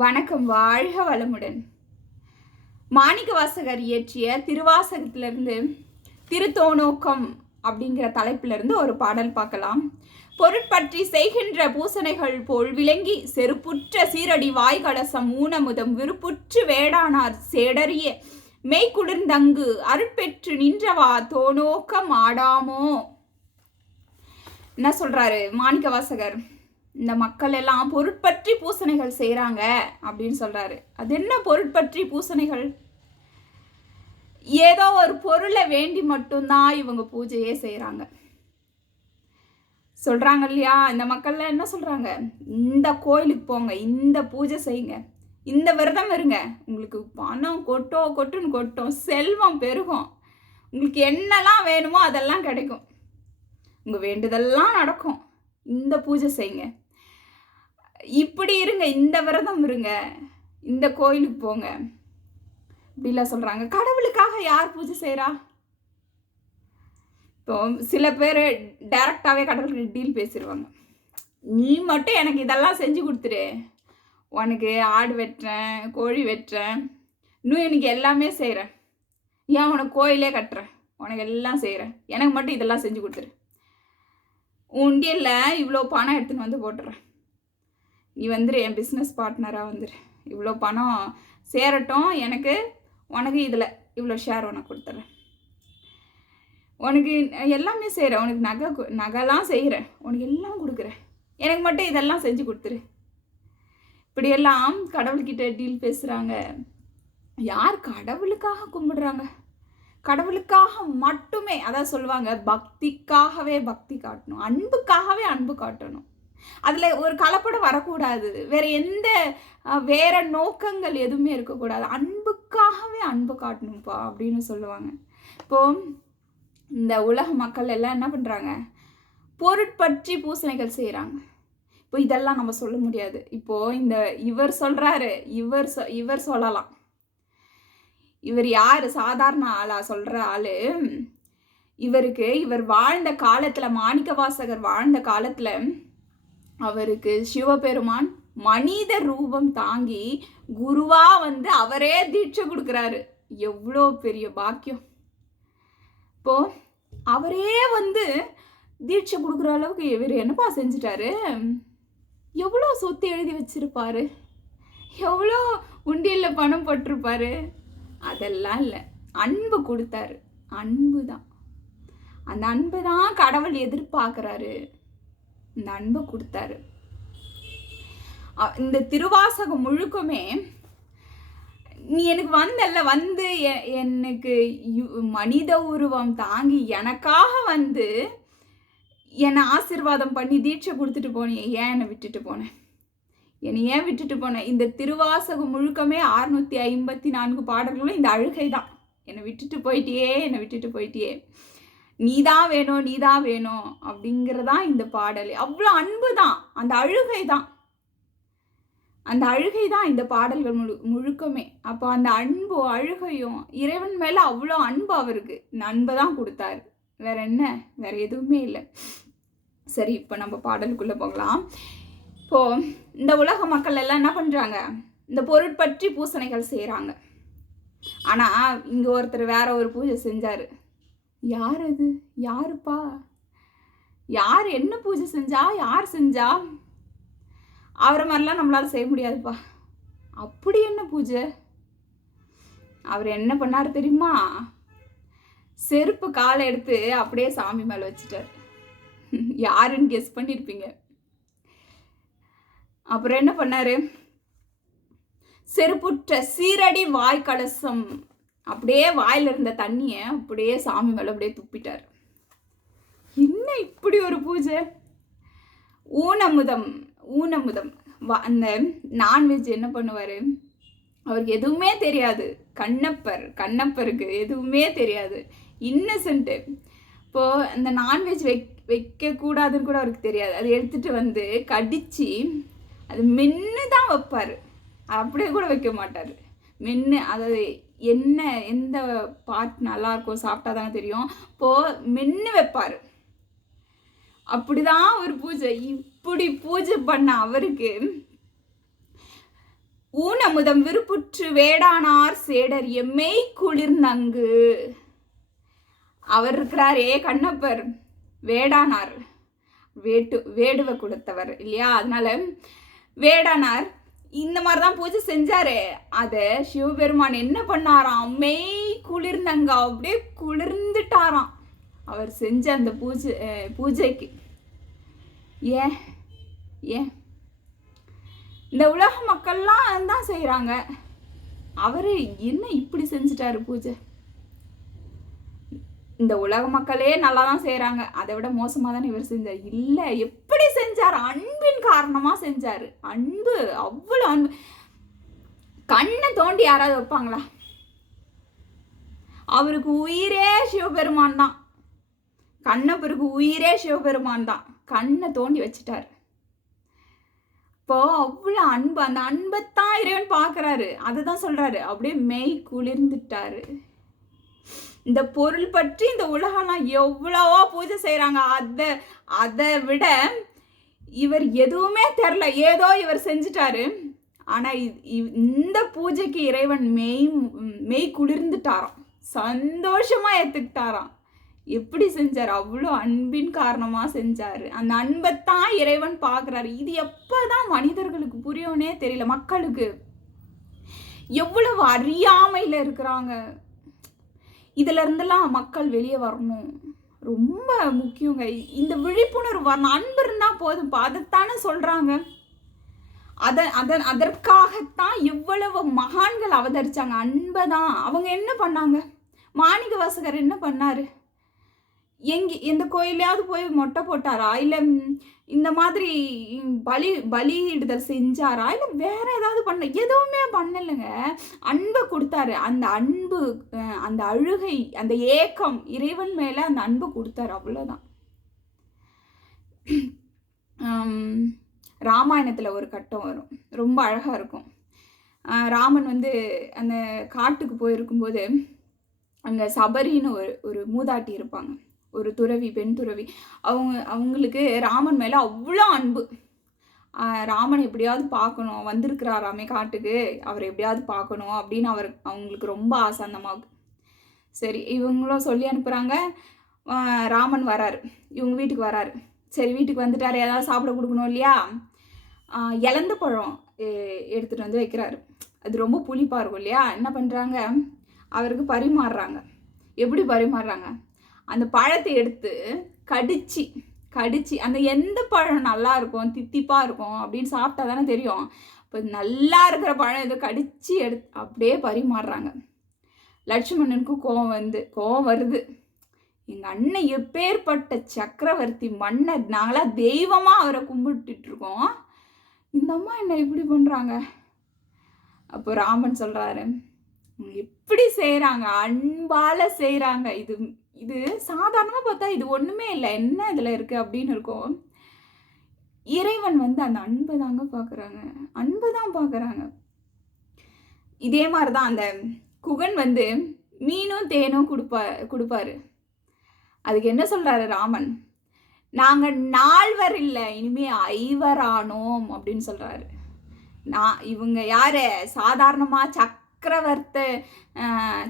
வணக்கம் வாழ்க வளமுடன். மாணிக்க வாசகர் இயற்றிய திருவாசகத்திலிருந்து திருத்தோணோக்கம் அப்படிங்கிற தலைப்பிலிருந்து ஒரு பாடல் பார்க்கலாம். பொருட்பற்றி செய்கின்ற பூசணைகள் போல் விளங்கி செருப்புற்ற சீரடி வாய்கலசம் ஊனமுதம் விருப்புற்று வேடானார் சேடறிய மெய்க்குளிர்ந்தங்கு அருட்பெற்று நின்றவா தோணோக்கம் ஆடாமோ? என்ன சொல்றாரு மாணிக்க வாசகர்? இந்த மக்கள் எல்லாம் பொருட்பற்றி பூசணைகள் செய்கிறாங்க அப்படின்னு சொல்கிறாரு அது என்ன பொருட்பற்றி பூசணைகள்? ஏதோ ஒரு பொருளை வேண்டி மட்டும்தான் இவங்க பூஜையே செய்கிறாங்க சொல்கிறாங்க இல்லையா? இந்த மக்கள்லாம் என்ன சொல்கிறாங்க இந்த கோயிலுக்கு போங்க இந்த பூஜை செய்யுங்க இந்த விரதம் இருங்க. உங்களுக்கு பணம் கொட்டோ கொட்டுன்னு கொட்டும் செல்வம் பெருகும். உங்களுக்கு என்னெல்லாம் வேணுமோ அதெல்லாம் கிடைக்கும். உங்கள் வேண்டுதெல்லாம் நடக்கும். இந்த பூஜை செய்யுங்க. இப்படி இருங்க இந்த விரதம் இருங்க இந்த கோயிலுக்கு போங்க. இப்படிலாம் சொல்கிறாங்க கடவுளுக்காக யார் பூஜை செய்கிறா இப்போ சில பேர் டைரக்டாகவே கடவுளுக்கு டீல் பேசிடுவாங்க நீ மட்டும் எனக்கு இதெல்லாம் செஞ்சு கொடுத்துரு உனக்கு ஆடு வெட்டுறேன் கோழி வெட்டுறேன். இன்னும் எனக்கு எல்லாமே செய்கிறேன் ஏன் உனக்கு கோயிலே கட்டுறேன்? உனக்கு எல்லாம் செய்கிறேன் எனக்கு மட்டும் இதெல்லாம் செஞ்சு கொடுத்துரு உண்டியலில் இவ்வளோ பணம் எடுத்துன்னு வந்து போட்டுறேன் நீ வந்துரு என் பிஸ்னஸ் பார்ட்னராக வந்துரு. இவ்வளோ பணம் சேரட்டும். எனக்கு உனக்கு இதில் இவ்வளோ ஷேர் உனக்கு கொடுத்துட்றேன் உனக்கு எல்லாமே செய்கிறேன் உனக்கு நகை நகைலாம் செய்கிறேன் உனக்கு எல்லாம் கொடுக்குறேன். எனக்கு மட்டும் இதெல்லாம் செஞ்சு கொடுத்துரு. இப்படியெல்லாம் கடவுள்கிட்ட டீல் பேசுகிறாங்க யார் கடவுளுக்காக கும்பிடுறாங்க? கடவுளுக்காக மட்டுமே அதான் சொல்லுவாங்க பக்திக்காகவே பக்தி காட்டணும். அன்புக்காகவே அன்பு காட்டணும். அதில் ஒரு கலப்படம் வரக்கூடாது. வேறு எந்த வேறு வேற நோக்கங்கள் எதுவுமே இருக்கக்கூடாது. அன்புக்காகவே அன்பு காட்டணும்ப்பா அப்படின்னு சொல்லுவாங்க. இப்போ இந்த உலக மக்கள் எல்லாம் என்ன பண்ணுறாங்க பொருட்பற்றி பூசணைகள் செய்கிறாங்க இப்போ இதெல்லாம் நம்ம சொல்ல முடியாது. இப்போது இந்த இவர் சொல்கிறாரு இவர் சொ இவர் சொல்லலாம். இவர் யார்? சாதாரண ஆளாக சொல்கிற ஆள் இவருக்கு இவர் வாழ்ந்த காலத்தில் மாணிக்க வாசகர் வாழ்ந்த காலத்தில் அவருக்கு சிவபெருமான் மனித ரூபம் தாங்கி குருவா வந்து அவரே தீட்சை கொடுக்குறாரு. எவ்வளோ பெரிய பாக்கியம். இப்போ அவரே வந்து தீட்சை கொடுக்குற அளவுக்கு இவர் என்னப்பா செஞ்சிட்டாரு? எவ்வளோ சொத்து எழுதி வச்சிருப்பாரு? எவ்வளோ உண்டியலில் பணம் போட்டிருப்பாரு? அதெல்லாம் இல்லை. அன்பு கொடுத்தாரு. அன்பு தான் அந்த அன்பு தான் கடவுள் எதிர்பார்க்குறாரு. இந்த அன்பை கொடுத்தாரு இந்த திருவாசகம் முழுக்குமே நீ எனக்கு வந்தல்ல வந்து எ- எனக்கு யு- மனித உருவம் தாங்கி எனக்காக வந்து என்னை ஆசீர்வாதம் பண்ணி தீட்சை கொடுத்துட்டு போனியே ஏன் என்னை விட்டுட்டு போனேன் என்னை ஏன் விட்டுட்டு போனேன் இந்த திருவாசகம் முழுக்கமே அறுநூத்தி ஐம்பத்தி நான்கு பாடல்களும் இந்த அழுகை தான் என்னை விட்டுட்டு போயிட்டியே என்னை விட்டுட்டு போயிட்டியே. நீ தான் வேணும் நீ தான் வேணும் அப்படிங்கிறதா இந்த பாடல். அவ்வளோ அன்பு தான். அந்த அழுகை தான். அந்த அழுகை தான் இந்த பாடல்கள் முழு முழுக்கமே. அப்போ அந்த அன்போ அழுகையும் இறைவன் மேலே அவ்வளோ அன்பு அவருக்கு. இந்த அன்பை தான் கொடுத்தாரு. வேற என்ன? வேற எதுவுமே இல்லை. சரி இப்போ நம்ம பாடலுக்குள்ளே போகலாம். இப்போ இந்த உலக மக்கள் எல்லாம் என்ன பண்ணுறாங்க இந்த பொருட்பற்றி பூசணைகள் செய்கிறாங்க ஆனால் இங்கே ஒருத்தர் வேற ஒரு பூஜை செஞ்சார். யார் அது யாருப்பா? யார் என்ன பூஜை செஞ்சா? யார் செஞ்சா? அவரை மாதிரிலாம் நம்மளால் செய்ய முடியாதுப்பா. அப்படி என்ன பூஜை? அவர் என்ன பண்ணார் தெரியுமா? செருப்பு காலை எடுத்து அப்படியே சாமி மேலே வச்சுட்டார். யாருன்னு கெஸ் பண்ணியிருப்பீங்க அப்புறம் என்ன பண்ணார்? செருப்புற்ற சீரடி வாய் கலசம். அப்படியே வாயில் இருந்த தண்ணியை அப்படியே சாமி மேலே அப்படியே துப்பிட்டார். என்ன இப்படி ஒரு பூஜை? ஊனமுதம் ஊனமுதம். வ- அந்த நான்வெஜ் என்ன பண்ணுவார்? அவருக்கு எதுவுமே தெரியாது. கண்ணப்பர் கண்ணப்பருக்கு எதுவுமே தெரியாது. இன்னசென்ட்டு இப்போது அந்த நான்வெஜ் வைக் வைக்கக்கூடாதுன்னு கூட அவருக்கு தெரியாது. அதை எடுத்துகிட்டு வந்து கடித்து அது மென்று தான் வைப்பார். அப்படியே கூட வைக்க மாட்டார். மென்று அதாவது என்ன எந்த பார்ட் நல்லா இருக்கும் சாப்பிட்டா தானே தெரியும். இப்போது மென்று வைப்பார். அப்படிதான் ஒரு பூஜை. இப்படி பூஜை பண்ண அவருக்கு ஊனமுதம் விருப்புற்று வேடானார் சேடர் எம்மை குளிர்ந்தங்கு. அவர் இருக்கிறாரே கண்ணப்பர் வேடானார். வேட்டு வேடுவை கொடுத்தவர் இல்லையா? அதனால வேடானார் இந்த மாதிரி தான் பூஜை செஞ்சாரு. அதை சிவபெருமான் என்ன பண்ணாராம்? மெய் குளிர்ந்தங்க அப்படியே குளிர்ந்துட்டாராம். அவர் செஞ்ச அந்த பூஜை பூஜைக்கு. ஏன்? ஏன்? இந்த உலக மக்கள்லாம் தான் செய்கிறாங்க அவர் என்ன இப்படி செஞ்சிட்டாரு பூஜை? இந்த உலக மக்களே நல்லா தான் செய்கிறாங்க அதை விட மோசமாக தானே இவர் செஞ்சார். இல்லை எப்படி செஞ்சார்? அன்பின் காரணமாக செஞ்சார். அன்பு அவ்வளோ அன்பு. கண்ணை தோண்டி யாராவது வைப்பாங்களா? அவருக்கு உயிரே சிவபெருமான் தான். கண்ணப்பருக்கு உயிரே சிவபெருமான் தான். கண்ணை தோண்டி வச்சிட்டார். இப்போ அவ்வளோ அன்பு அந்த அன்பைத்தான் இறைவன் பார்க்குறாரு. அதுதான் சொல்கிறாரு அப்படியே மெய் குளிர்ந்துட்டாரு. இந்த பொருள் பற்றி இந்த உலகம்லாம் எவ்வளவோ பூஜை செய்கிறாங்க அதை அதை விட இவர் எதுவுமே தெரில. ஏதோ இவர் செஞ்சிட்டாரு. ஆனால் இந்த பூஜைக்கு இறைவன் மெய் மெய் குளிர்ந்துட்டாராம். சந்தோஷமாக ஏற்றுக்கிட்டாராம் எப்படி செஞ்சார்? அவ்வளோ அன்பின் காரணமாக செஞ்சார். அந்த அன்பைத்தான் இறைவன் பார்க்குறாரு. இது எப்போ தான் மனிதர்களுக்கு புரியும்னே தெரியல. மக்களுக்கு. எவ்வளவு அறியாமையில் இருக்கிறாங்க. இதுல இருந்தெல்லாம் மக்கள் வெளியே வரணும். ரொம்ப முக்கியங்க. இந்த விழிப்புணர்வு வரணும். அன்பு இருந்தால் போதும்ப்பா அதைத்தானே சொல்கிறாங்க அதை அதன் அதற்காகத்தான் இவ்வளவு மகான்கள் அவதரிச்சாங்க. அன்பை தான் அவங்க என்ன பண்ணாங்க? மாணிக்க வாசகர் என்ன பண்ணாரு? எங்கே எந்த கோயிலையாவது போய் மொட்டை போட்டாரா? இல்லை இந்த மாதிரி பலி பலியிடுதல் செஞ்சாரா? இல்லை வேற ஏதாவது பண்ண எதுவுமே பண்ணலைங்க. அன்பை கொடுத்தாரு. அந்த அன்பு அந்த அழுகை அந்த ஏக்கம் இறைவன் மேலே அந்த அன்பு கொடுத்தாரு. அவ்வளோதான் ராமாயணத்தில் ஒரு கட்டம் வரும். ரொம்ப அழகாக இருக்கும். ராமன் வந்து அந்த காட்டுக்கு போயிருக்கும்போது அங்கே சபரின்னு ஒரு ஒரு மூதாட்டி இருப்பாங்க. ஒரு துறவி பெண் துறவி. அவங்க அவங்களுக்கு ராமன் மேலே அவ்வளோ அன்பு. ராமன் எப்படியாவது பார்க்கணும். வந்திருக்கிறாராமே காட்டுக்கு. அவரை எப்படியாவது பார்க்கணும் அப்படின்னு அவர் அவங்களுக்கு ரொம்ப ஆசை அந்த அம்மாவுக்கு. சரி இவங்களும் சொல்லி அனுப்புகிறாங்க ராமன் வராரு. இவங்க வீட்டுக்கு வராரு. சரி வீட்டுக்கு வந்துட்டார். ஏதாவது சாப்பிட கொடுக்கணும் இல்லையா? இலந்த பழம் எடுத்துகிட்டு வந்து வைக்கிறாரு. அது ரொம்ப புளிப்பாக இருக்கும் இல்லையா? என்ன பண்ணுறாங்க அவருக்கு பரிமாறுறாங்க. எப்படி பரிமாறுறாங்க? அந்த பழத்தை எடுத்து கடிச்சு கடிச்சு அந்த எந்த பழம் நல்லா இருக்கும் தித்திப்பாக இருக்கும் அப்படின்னு சாப்பிட்டா தானே தெரியும். இப்போ நல்லா இருக்கிற பழம் ஏதோ கடிச்சு எடுத்து அப்படியே பரிமாறுறாங்க. லட்சுமணனுக்கு கோவம் வந்து கோவம் வருது. எங்கள் அண்ணன் எப்பேற்பட்ட சக்கரவர்த்தி மன்னர் நாங்களாம் தெய்வமாக அவரை கும்பிட்டுட்டு இருக்கோம். இந்த அம்மா என்ன இப்படி பண்ணுறாங்க அப்போ ராமன் சொல்கிறாரு எப்படி செய்கிறாங்க அன்பால் செய்கிறாங்க இது இது சாதாரணமாக பார்த்தா இது ஒன்றுமே இல்லை. என்ன இதில் இருக்குது அப்படின்னு இருக்கும். இறைவன் வந்து அந்த அன்பை தாங்க பார்க்குறாங்க அன்பு தான் பார்க்குறாங்க இதே மாதிரி தான் அந்த குகன் வந்து மீனும் தேனும் கொடுப்பா கொடுப்பாரு. அதுக்கு என்ன சொல்கிறாரு ராமன்? நாங்கள் நால்வர் இல்லை இனிமே ஐவரானோம் அப்படின்னு சொல்கிறாரு நான் இவங்க யார்? சாதாரணமாக சக்கரவர்த்த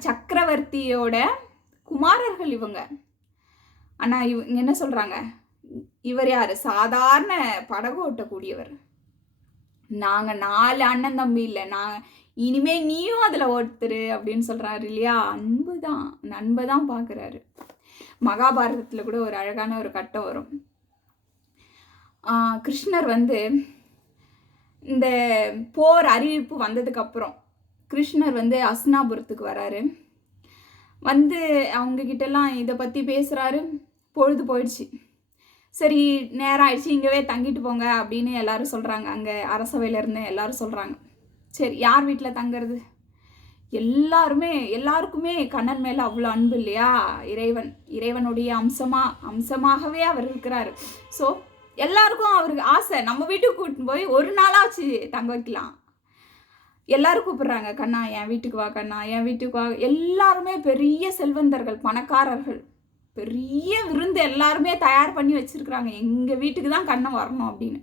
சக்கரவர்த்தியோட குமாரர்கள் இவங்க. ஆனால் இவங்க என்ன சொல்கிறாங்க இவர் யார்? சாதாரண படகு ஓட்டக்கூடியவர் நாங்கள் நாலு அண்ணன் தம்பி இல்லை. நான் இனிமே நீயும் அதில் ஒருத்தர் அப்படின்னு சொல்கிறாரு இல்லையா? அன்பு தான். அந்த அன்பை தான் பார்க்குறாரு மகாபாரதத்தில் கூட ஒரு அழகான ஒரு கட்டம் வரும். கிருஷ்ணர் வந்து இந்த போர் அறிவிப்பு வந்ததுக்கப்புறம் கிருஷ்ணர் வந்து அஸ்னாபுரத்துக்கு வராரு. வந்து அவங்கக்கிட்டலாம் இதை பற்றி பேசுகிறாரு பொழுது போயிடுச்சு. சரி நேரம் ஆயிடுச்சு இங்கேவே தங்கிட்டு போங்க அப்படின்னு எல்லாரும் சொல்கிறாங்க அங்கே அரசவையில் இருந்து எல்லாரும் சொல்கிறாங்க சரி யார் வீட்டில் தங்குறது? எல்லாருமே எல்லாருக்குமே கண்ணன் மேலே அவ்வளோ அன்பு இல்லையா? இறைவன் இறைவனுடைய அம்சமாக அம்சமாகவே அவர் இருக்கிறாரு. ஸோ எல்லாருக்கும் அவருக்கு ஆசை. நம்ம வீட்டுக்கு கூட்டின்னு போய் ஒரு நாளாச்சு தங்க வைக்கலாம். எல்லாரும் கூப்பிடுறாங்க கண்ணா என் வீட்டுக்கு வா கண்ணா என் வீட்டுக்கு வா. எல்லாருமே பெரிய செல்வந்தர்கள் பணக்காரர்கள். பெரிய விருந்து எல்லாருமே தயார் பண்ணி வச்சிருக்கிறாங்க. எங்கள் வீட்டுக்கு தான் கண்ணன் வரணும் அப்படின்னு.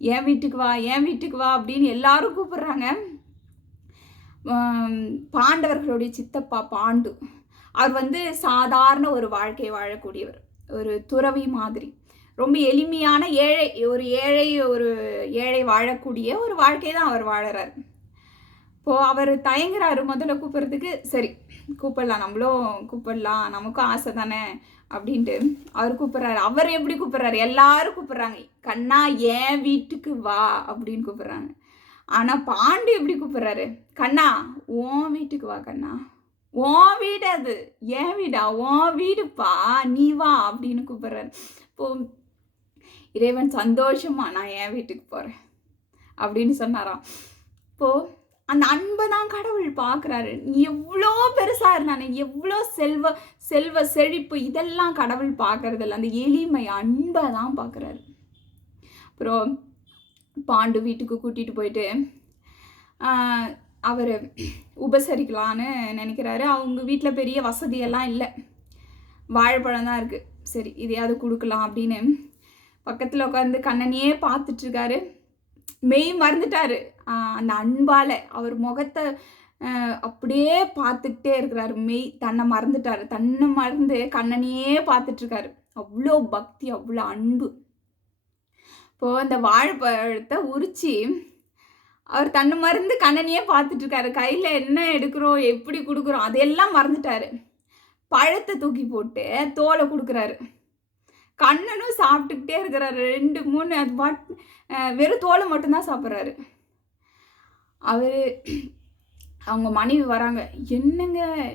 என் வீட்டுக்கு வா என் வீட்டுக்கு வா அப்படின்னு எல்லாரும் கூப்பிடுறாங்க. பாண்டவர்களுடைய சித்தப்பா பாண்டு. அவர் வந்து சாதாரண ஒரு வாழ்க்கையை வாழக்கூடியவர். ஒரு துறவி மாதிரி. ரொம்ப எளிமையான ஏழை ஒரு ஏழை ஒரு ஏழை வாழக்கூடிய ஒரு வாழ்க்கை தான் அவர் வாழறார். இப்போது அவர் தயங்குறாரு முதல்ல கூப்பிட்றதுக்கு சரி கூப்பிடலாம் நம்மளும் கூப்பிடலாம் நமக்கும் ஆசை தானே அப்படின்ட்டு அவர் கூப்பிட்றாரு. அவர் எப்படி கூப்பிட்றாரு? எல்லாரும் கூப்பிட்றாங்க. கண்ணா ஏன் வீட்டுக்கு வா அப்படின்னு கூப்பிட்றாங்க. ஆனால் பாண்டு எப்படி கூப்பிட்றாரு? கண்ணா உன் வீட்டுக்கு வா கண்ணா. உன் வீடு அது. ஏன் வீடா? உன் வீடுப்பா. நீ வா அப்படின்னு கூப்பிட்றாரு. இப்போ இறைவன் சந்தோஷமா நான் என் வீட்டுக்கு போகிறேன் அப்படின்னு சொன்னாராம். இப்போது அந்த அன்பை தான் கடவுள் பார்க்குறாரு. எவ்வளோ பெருசாக இருந்தானே எவ்வளோ செல்வ செல்வ செழிப்பு இதெல்லாம் கடவுள் பார்க்கறதில்ல. அந்த எளிமை அன்பை தான் பார்க்குறாரு. அப்புறம் பாண்டு வீட்டுக்கு கூட்டிகிட்டு போயிட்டு அவர் உபசரிக்கலான்னு நினைக்கிறாரு. அவங்க வீட்டில் பெரிய வசதியெல்லாம் இல்லை. வாழைப்பழம் தான் இருக்குது சரி இதையாவது கொடுக்கலாம் அப்படின்னு பக்கத்தில் உட்காந்து கண்ணனையே பார்த்துட்ருக்காரு மெய் மறந்துட்டாரு. அந்த அன்பால் அவர் முகத்தை அப்படியே பார்த்துக்கிட்டே இருக்கிறாரு. மெய் தன்னை மறந்துட்டாரு. தன்னை மறந்து கண்ணனையே பார்த்துட்ருக்காரு. அவ்வளோ பக்தி அவ்வளோ அன்பு. இப்போ அந்த வாழைப்பழத்தை உரித்து அவர் தன்னை மறந்து கண்ணனையே பார்த்துட்டு இருக்காரு கையில் என்ன எடுக்கிறோம் எப்படி கொடுக்குறோம் அதையெல்லாம் மறந்துட்டாரு. பழத்தை தூக்கி போட்டு தோலை கொடுக்குறாரு. கண்ணனும் சாப்பிட்டுக்கிட்டே இருக்கிறாரு. ரெண்டு மூணு அது பாட் வெறும் தோலை மட்டும்தான் சாப்பிட்றாரு. அவர் அவங்க மனைவி வராங்க. என்னங்க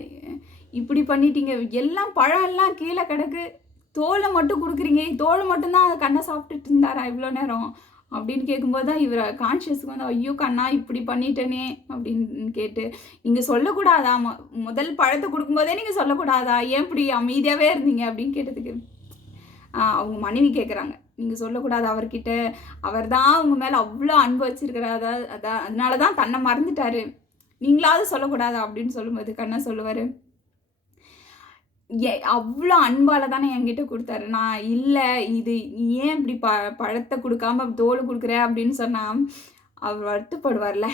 இப்படி பண்ணிட்டீங்க? எல்லாம் பழம் எல்லாம் கீழே கிடக்கு. தோலை மட்டும் கொடுக்குறீங்க. தோலை மட்டும்தான் கண்ணை சாப்பிட்டுட்டு இருந்தாரா இவ்வளோ நேரம்? அப்படின்னு கேட்கும்போது தான் இவர் கான்ஷியஸுக்கு வந்து ஐயோ கண்ணா இப்படி பண்ணிட்டேனே அப்படின்னு கேட்டு நீங்கள் சொல்லக்கூடாதா? மொ- முதல் பழத்தை கொடுக்கும்போதே நீங்கள் சொல்லக்கூடாதா? ஏன் இப்படி அமைதியாகவே இருந்தீங்க? அப்படின்னு கேட்டதுக்கு அவங்க மனைவி கேட்குறாங்க நீங்கள் சொல்லக்கூடாது அவர்கிட்ட. அவர் தான் உங்கள் மேலே அவ்வளோ அன்பு வச்சிருக்கிறாரு. அதான் அதனால தான் தன்னை மறந்துட்டாரு. நீங்களாவது சொல்லக்கூடாது அப்படின்னு சொல்லும்போது கண்ணா சொல்லுவார். ஏ அவ்வளோ அன்பால் தானே என்கிட்ட கொடுத்தாரு. நான் இல்லை இது நீ ஏன் இப்படி ப பழத்தை கொடுக்காம தோல் கொடுக்குற அப்படின்னு சொன்னால் அவர் வருத்தப்படுவார்ல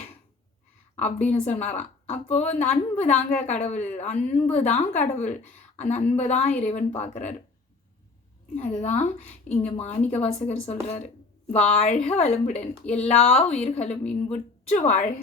அப்படின்னு சொன்னாராம். அப்போது அந்த அன்பு தாங்க கடவுள். அன்பு தான் கடவுள். அந்த அன்பை தான் இறைவன் பார்க்குறாரு. அதுதான் இங்கே மாணிக்க வாசகர் சொல்கிறாரு வாழ்க வளம்புடன் எல்லா உயிர்களும் இன்புற்று வாழ்க.